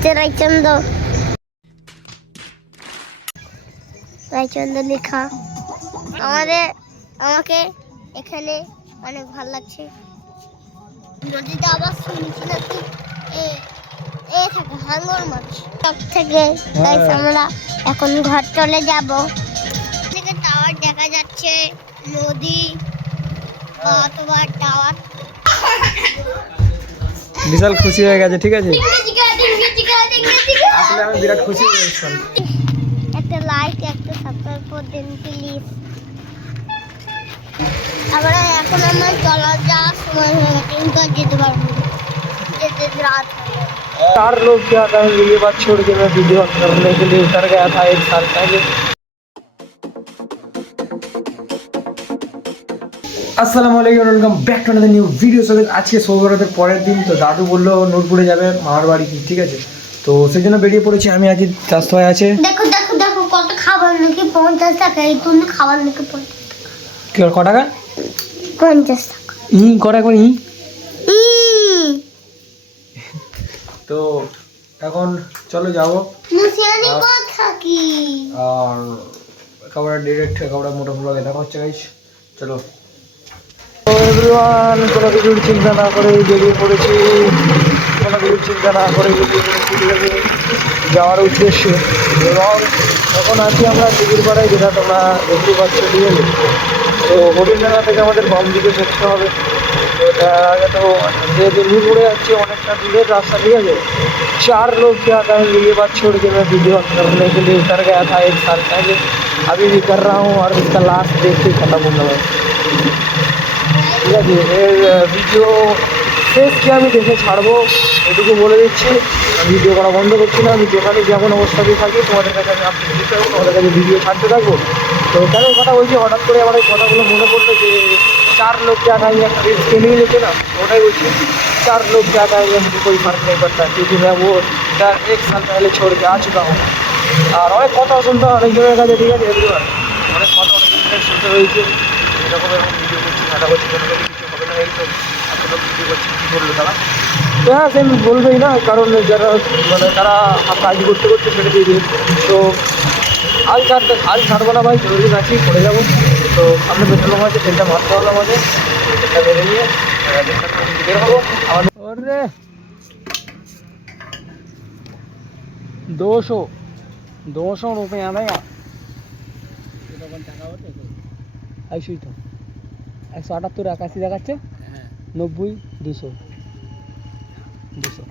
হচ্ছে রায়চন্দ্র রায়চন্দ্র লেখা আমাদের আমাকে এখানে অনেক ভালো লাগছে নদীতে আবার শুনছি নাকি এ এ থাকে হাঙ্গর মাছ সব থেকে guys, আমরা এখন ঘর চলে যাব থেকে টাওয়ার দেখা যাচ্ছে নদী অথবা টাওয়ার বিশাল খুশি হয়ে গেছে ঠিক আছে আসলে আমি বিরাট খুশি হয়ে গেছিলাম একটা লাইক একটা সাবস্ক্রাইব করে দিন প্লিজ আমরা এখন আমার চলা যাওয়ার সময় হয়ে গেছে কিন্তু আর যেতে পারবো না যেতে রাত হয়ে গেছে। चार लोग क्या कहेंगे ये बात छोड़ के मैं वीडियो करने के लिए उतर गया था एक साल पहले আসসালামু আলাইকুম welcome back to another new video so আজকে সৌগরতের পরের দিন তো দাদু বললো নূরপুরে যাবে মামার বাড়ি কি ঠিক আছে তো সেই জন্য বেরিয়ে পড়েছি। আমি আজ চাষ ভাই আছে। দেখো দেখো দেখো কত খাবার নাকি পঞ্চাশ টাকা। এই তুমি খাবার নাকি পঞ্চাশ কি ক টাকা? পঞ্চাশ টাকা। ই কটা একবার ই? তো এখন চলো যাব। থাকি আর একেবারে ডিরেক্ট একেবারে মোটা মোটা দেখা হচ্ছে গাইস চলো। তো এভরিওয়ান কোনো কিছুর চিন্তা না করে বেরিয়ে পড়েছি। কোনো কিছুর চিন্তা না করে বেরিয়ে পড়েছি ঠিক আছে যাওয়ার উদ্দেশ্যে এবং এখন আছি আমরা দিদির পাড়ায় যেটা তোমরা দেখতে পাচ্ছ ঠিক আছে তো হরিণডাঙ্গা থেকে আমাদের বাম দিকে দেখতে হবে তো তার আগে তো যেহেতু নিপুরে যাচ্ছি অনেকটা দূরের রাস্তা ঠিক আছে चार लोग क्या कहेंगे ये बात छोड़ के मैं वीडियो करने के लिए उतर गया था एक साल पहले अभी भी कर रहा हूँ और इसका लास्ट देख के खत्म होगा मैं ঠিক আছে এর ভিডিও শেষ কি আমি দেখে ছাড়বো এটুকু বলে দিচ্ছি আমি ভিডিও করা বন্ধ করছি না আমি যেখানে যেমন অবস্থাতেই থাকি তোমাদের কাছে আমি আপডেট দিতে থাকবো তোমাদের কাছে ভিডিও ছাড়তে থাকবো তো কেন এই কথা বলছি হঠাৎ করে আমার এই কথাগুলো মনে পড়লো যে চার লোক যা খাই একটা রিলস কে নিয়ে যেতে না ওটাই বলছি चार लोग क्या कहेंगे मुझे कोई फर्क नहीं पड़ता क्योंकि मैं वो डर एक साल पहले छोड़ के आ चुका हूँ আর অনেক কথা শুনতে হয় অনেকজনের কাছে ঠিক আছে এভরিওয়ান অনেক কথা অনেকজনের শুনতে হয়েছে এরকম এরকম ভিডিও করছি খেলা করছি কোনো কিছু হবে না এই তো এত লোক ভিডিও করছি কী করলো তারা তো হ্যাঁ সে বলবেই না কারণ যারা মানে তারা কাজ করতে করতে ছেড়ে দিয়ে দিয়েছে তো আজ ছাড়তে আজ ছাড়বো না ভাই জরুরি আছি পড়ে যাবো তো সামনে পেট্রোল পাম্প আছে তেলটা মারতে হলো আমাদের তেলটা মেরে নিয়ে আহ, দেড়টা করে দিকে বের হবো আমাদের ওরে दो सौ दो सौ रुपये आएगा আইসুই তো একশো আটাত্তর একাশি দেখাচ্ছে নব্বই দুশো দুশো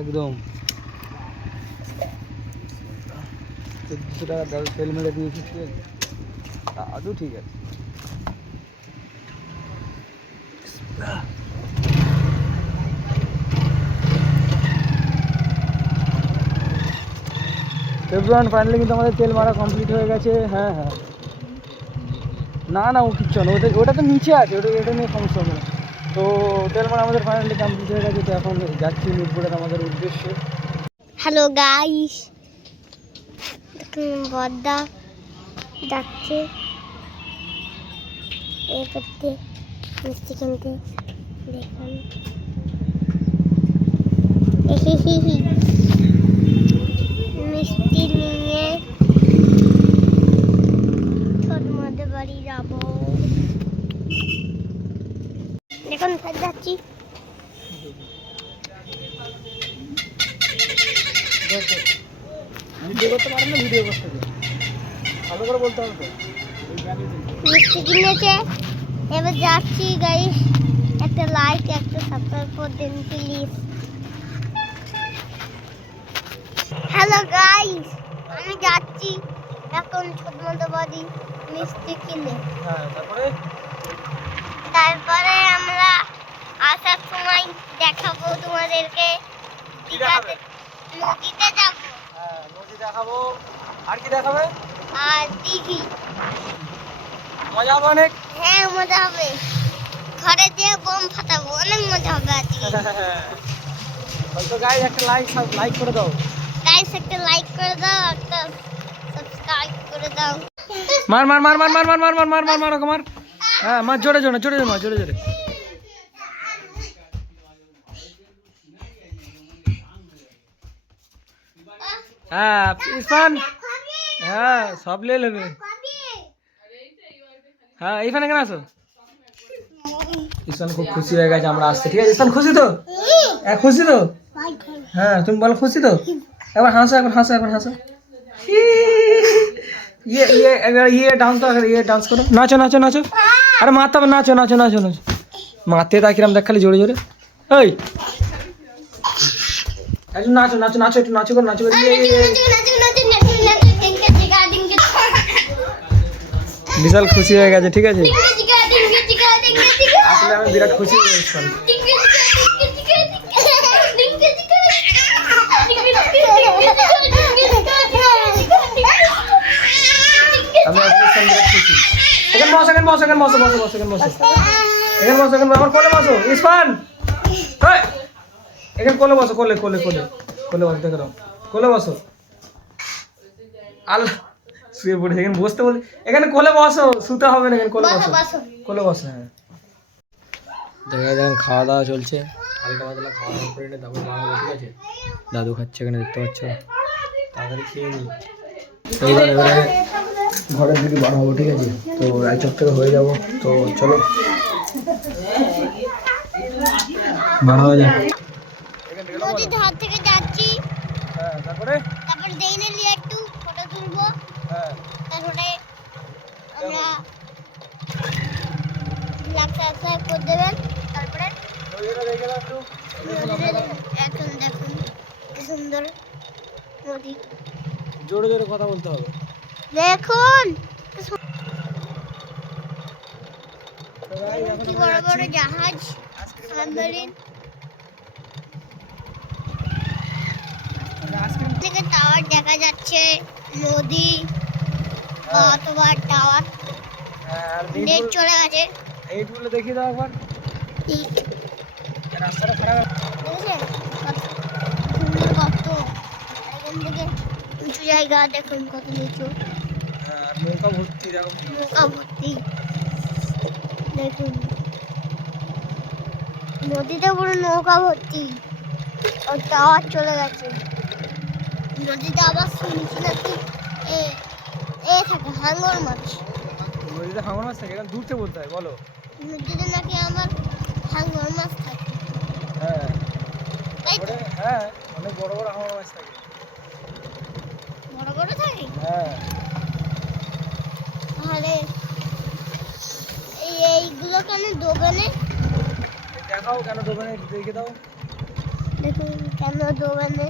একদম। চোদ্দশো টাকা তেল মেরে দিয়েছি। তেল দাদু ঠিক আছে। এভরিওয়ান ফাইনালি কিন্তু আমাদের তেল মারা কমপ্লিট হয়ে গেছে। হ্যাঁ হ্যাঁ। না না, ও কিচ্ছু না। ওটা ওটা তো নিচে আছে, ওটা এটা নিয়ে সমস্যা হবে না। তো তেল মারা আমাদের ফাইনালি কমপ্লিট হয়ে গেছে, তো এখন যাচ্ছি মিরপুরের আমাদের উদ্দেশ্যে। হ্যালো গাইস বদ্দা যাচ্ছে। এ করতে মিষ্টি কিনতে দেখুন। মিষ্টি নিয়ে ছোট মধ্যে বাড়ি যাব। দেখুন যাচ্ছি। গাইস একটা লাইক একটা সাবস্ক্রাইব করে দিন হ্যালো গাইস আমি যাচ্ছি। এখন ছোট মতো বাড়ি। মিষ্টি কিনে। হ্যাঁ তারপরে? তারপরে আমরা আসার সময় দেখাবো তোমাদেরকে? নদীতে যাব। হ্যাঁ নদী দেখাবো। আর কি দেখাবে? আর দিঘি মজা হবে অনেক? হ্যাঁ মজা হবে। ঘরে যেয়ে বোম ফাটাবো অনেক মজা হবে আজকে। তো গাইজ একটা লাইক লাইক করে দাও। গাইস একটা লাইক করে দাও একটা সাবস্ক্রাইব করে দাও। মার মার মার মার মার মার মার মার মার মার মার মার হ্যাঁ মার জোরে জোরে জোরে জোরে মা জোরে জোরে হ্যাঁ ইরফান হ্যাঁ সব লে নেবে হ্যাঁ এখানে কেন আসো ইরফান খুব খুশি হয়ে গেছে আমরা আসতে ঠিক আছে ইরফান খুশি তো হ্যাঁ খুশি তো হ্যাঁ তুমি বলো খুশি তো একবার হাসো একবার হাসো একবার হাসো ইয়ে ইয়ে একবার ইয়ে ডান্স তো ইয়ে ডান্স করো নাচো নাচো নাচো আরে মারতে হবে নাচো নাচো নাচো নাচো মারতে তা কিরম দেখ খালি জোরে জোরে ওই একটু নাচো নাচো নাচো একটু নাচো করো নাচো করো ইয়ে, ইয়ে, ইয়ে। বিশাল খুশি হয়ে গেছে ঠিক আছে আসলে আমি বিরাট খুশি হয়ে গেছিলাম এখানে বসো বসো বসো বসো এখানে বসো এখানে বসো এখানে আমার কোলে বসো ইসফান! এখানে কোলে বসো কোলে কোলে কোলে। কোলে বসো দেখে কোলে বসো আল্লাহ শুয়ে পড়েছে এখানে বসতে বলি এখানে কোলে বসো শুতে হবে না এখানে কোলে বসো। কোলে বসো হ্যাঁ। দেখা দেখেন খাওয়া দাওয়া চলছে। হালকা পাতলা খাওয়া দাওয়া করে নিয়ে তারপর ঠিক আছে দাদু খাচ্ছে এখানে দেখতে পাচ্ছ? তাড়াতাড়ি খেয়ে নিই এইবার এবারে ঘরের দিকে বার হব ঠিক আছে? তো রায়চক থেকে হয়ে যাব। তো চলো। বার হওয়া যাক। নদীর ধার থেকে যাচ্ছি। হ্যাঁ তারপরে? তারপর দেইনে নিয়ে একটু ফটো তুলবো। হ্যাঁ। তারপরে আমরা লাখ সাবস্ক্রাইব করে দেবেন। তারপরে নদীটা দেখে একটু। এখন দেখুন কি সুন্দর নদী। জোরে জোরে কথা বলতে হবে। দেখুন। কি বড় বড় জাহাজ সাবমেরিন থেকে টাওয়ার দেখা যাচ্ছে নদী অথবা টাওয়ার হ্যাঁ নেট চলে গেছে। এইটগুলো দেখিয়ে দাও একবার। রাস্তাটা খারাপ কত এখান থেকে উঁচু জায়গা দেখুন কত নিচু। হ্যাঁ আর নৌকা ভর্তি দেখো নৌকা ভর্তি। দেখুন। নদীতে পুরো নৌকা ভর্তি। টাওয়ার চলে গেছে। নদীতে আবার শুনছি নাকি এ এ থাকে হাঙ্গর মাছ। নদীতে হাঙর মাছ থাকে? এখানে দূর থেকে বলতে হয় বলো। নদীতে নাকি আমার হাঙ্গর মাছ থাকে। হ্যাঁ। হ্যাঁ অনেক বড় বড় হাঙর মাছ থাকে। বড় বড় থাকে হ্যাঁ তাহলে এই এইগুলো কেন দোকানে। দেখাও কেন দোকানে দেখে দাও। দেখুন কেন দোকানে।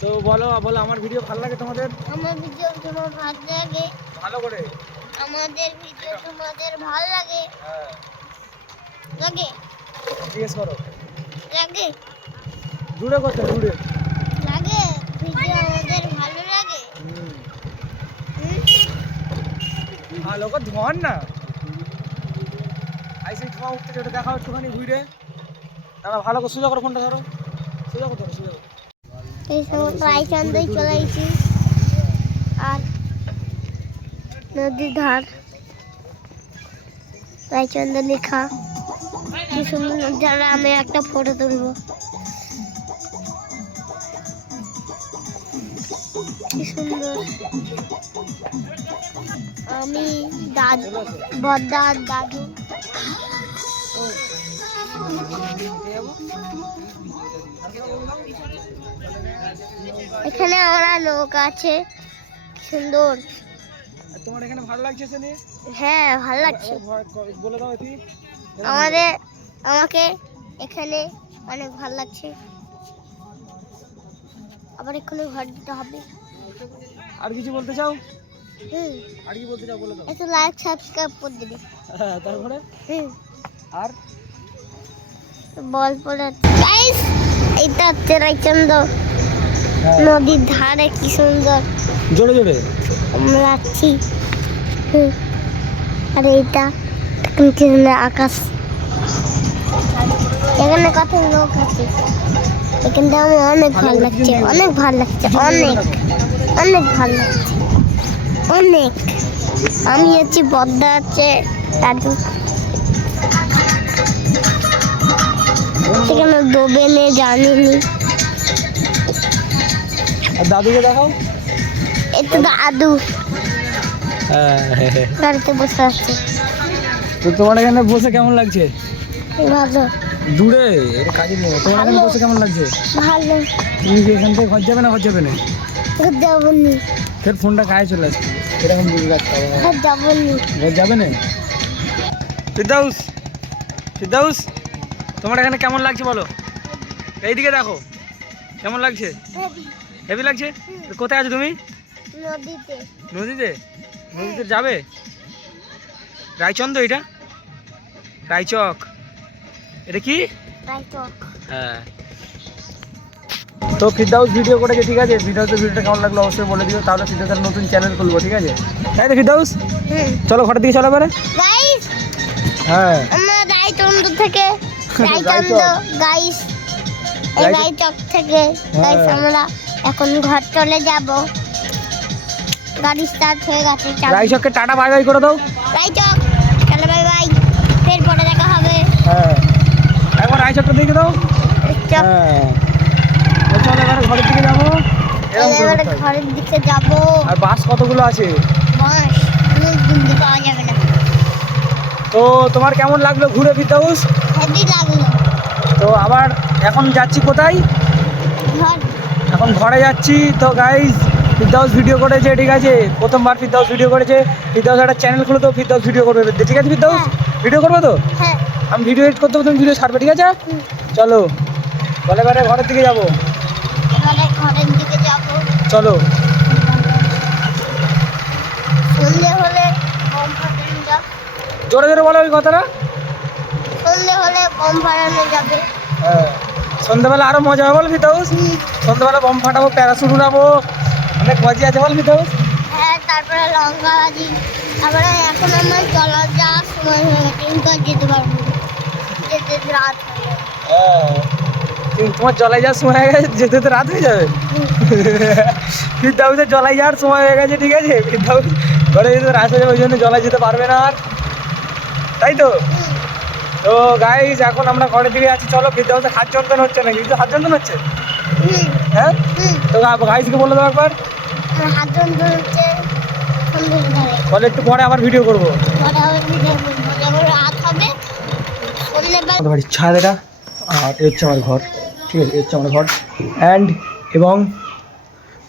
তো বলো বলো আমার ভিডিও ভালো লাগে তোমাদের? আমার ভিডিও তোমার ভালো লাগে? ভালো করে? আমাদের ভিডিও তোমাদের ভালো লাগে? হ্যাঁ। লাগে? জিজ্ঞেস করো। লাগে? দূরে করতে দূরে। লাগে? ভিডিও আমাদের ভালো লাগে? হুম? ভালো করে ধোয়ান না। ঘুরে। ভালো করে সোজা করো ফোনটা ধরো। সোজা করো, সোজা এই সমস্ত আইচান্দাই চলে গেছি আর নদীর ধার। রায়চন্দ লেখা। কি সুন্দর যারা আমি একটা ফটো তুলবো। কি সুন্দর। আমি দাদু বদ্দা আর দাদু। এখানে আমরা লোক আছে। সুন্দর। তোমার এখানে ভালো লাগছে সে নিয়ে হ্যাঁ ভালো লাগছে। বলে দাও এটি। আমাদের আমাকে এখানে অনেক ভালো লাগছে। আবার এক্ষুনি ঘর দিতে হবে। আর কিছু বলতে চাও? হুম। আর কি বলতে চাও বলে দাও। একটু লাইক সাবস্ক্রাইব করে দিবি। হ্যাঁ তারপরে? হুম। আর? বল পড়ে গাইস এইটা হচ্ছে রায়চন্দ্র নদীর ধারে কি সুন্দর। জোরে জোরে। আমরা আছি। হুম। আর সুন্দর আকাশ। এখানে কত লোক আছে। এখানটা আমার অনেক ভালো লাগছে অনেক ভালো লাগছে অনেক অনেক ভালো লাগছে। অনেক। আমি হচ্ছি পদ্মা আছে দাদু সেখানে নে জানিনি। দাদুকে দেখাও। এটা দাদু। হ্যাঁ গাড়িতে বসে আছে। তো তোমার এখানে বসে কেমন লাগছে? ভালো। দূরে কাজে নেই। তোমার এখানে বসে কেমন লাগছে? ভালো। তুমি কি এখান থেকে ঘর যাবে না ঘর যাবে না? যাবনি। ফের ফোনটা গায়ে চলে আসছে। এরকম বুঝে রাখতে হবে। না। যাবনি। ঘর যাবে না? ফিরদাউস ফিরদাউস। তোমার এখানে কেমন লাগছে বলো? এইদিকে দেখো কেমন লাগছে? হেভি লাগছে? কোথায় আছো তুমি? নদীতে। নদীতে? নদীতে যাবে? রায়চন্দ্র এটা? রায়চক। এটা কি? হ্যাঁ। তো ফিরদাউস ভিডিও করেছে ঠিক আছে? ফিরদাউসের ভিডিওটা কেমন লাগল অবশ্যই বলে দিও তাহলে ফিরদাউসের নতুন চ্যানেল খুলবো ঠিক আছে? তাই তো ফিরদাউস চলো ঘরের দিকে চলো এবারে। হ্যাঁ। থেকে গাইস এই রায়চক- রায়চক থেকে গাইস হ্যাঁ। আমরা এখন ঘর চলে যাব। গাড়ি স্টার্ট হয়ে গেছে রায়চককে টাটা বাই বাই করে দাও। রায়চক চলো বাই বাই। ফের পরে দেখা হবে। হ্যাঁ। একবার রায়চকটা দেখে দাও। হ্যাঁ। চলো এবারে ঘরের দিকে যাব। এবারে। ঘরের দিকে যাব। আর বাস কতগুলো আছে? বাস পাওয়া যাবে না। তো তোমার কেমন লাগল ঘুরে ফিরদাউস লাগল। তো আবার এখন যাচ্ছি কোথায়? এখন ঘরে যাচ্ছি। তো গাইজ ফিরদাউস ভিডিও করেছে ঠিক আছে? প্রথমবার ফিরদাউস ভিডিও করেছে। ফিরদাউস একটা চ্যানেল খুলে তো ফিরদাউস ভিডিও করবে ঠিক আছে ফিরদাউস ভিডিও করবে তো? হ্যাঁ। আমি ভিডিও এডিট করতে তুমি ভিডিও ছাড়বে ঠিক আছে? চলো। বলে এবারে ঘরের দিকে যাব। চলো। জোরে জোরে বলো ওই কথাটা। সন্ধে হলে কম ফাটানো যাবে। হ্যাঁ। সন্ধ্যাবেলা আরও মজা হবে বল ফিরদাউস সন্ধ্যাবেলা বম ফাটাবো প্যারাসুট উড়াবো অনেক মজা আছে বল ফিরদাউস হ্যাঁ তারপরে লঙ্কা তারপরে এখন আমার চলা যাওয়ার সময় হয়ে গেছে কিন্তু আর যেতে পারব যেতে রাত হয়ে কিন্তু তোমার জলাই যাওয়ার সময় হয়ে গেছে যেতে তো রাত হয়ে যাবে? ফিরদাউসের জলাই যাওয়ার সময় হয়ে গেছে ঠিক আছে? ফিরদাউস ঘরে যেতে রাত হয়ে যাবে ওই জন্য জলাই যেতে পারবে না আর। তাই তো? তো গাইজ এখন আমরা ঘরে দিকে আছি। চলো ফিরদাউসে হাত যন্ত্রণ হচ্ছে নাকি? কিন্তু হাত যন্ত্রণ হচ্ছে? হ্যাঁ? তো গাইজকে বলে দাও একবার। হাত যন্ত্র হচ্ছে বলে একটু পরে আবার ভিডিও করব। বাড়ির ছাদ এটা। আর এ হচ্ছে আমার ঘর। ঠিক আছে এ হচ্ছে আমার ঘর। অ্যান্ড এবং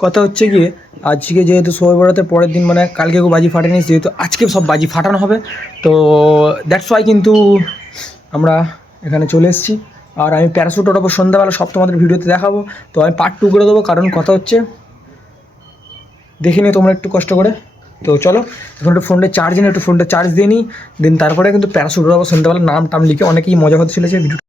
কথা হচ্ছে গিয়ে, আজকে যেহেতু সবাই বড়াতে পরের দিন মানে কালকে কেউ বাজি ফাটেনি যেহেতু আজকে সব বাজি ফাটানো হবে। তো দ্যাটস ওয়াই কিন্তু আমরা এখানে চলে এসেছি। আর আমি প্যারাশুট ওঠাবো সন্ধ্যাবেলা, সব তোমাদের ভিডিওতে দেখাবো। তো আমি পার্ট টু করে দেবো, কারণ কথা হচ্ছে, দেখে নিও তোমরা একটু কষ্ট করে। তো চলো, এখন একটু ফোনটা চার্জ নিয়ে একটু ফোনটা চার্জ দিয়ে নিই দেন তারপরে কিন্তু প্যারাশুট ওঠাবো সন্ধ্যাবেলা নাম টাম লিখে অনেকেই মজা হতে চলেছে ভিডিও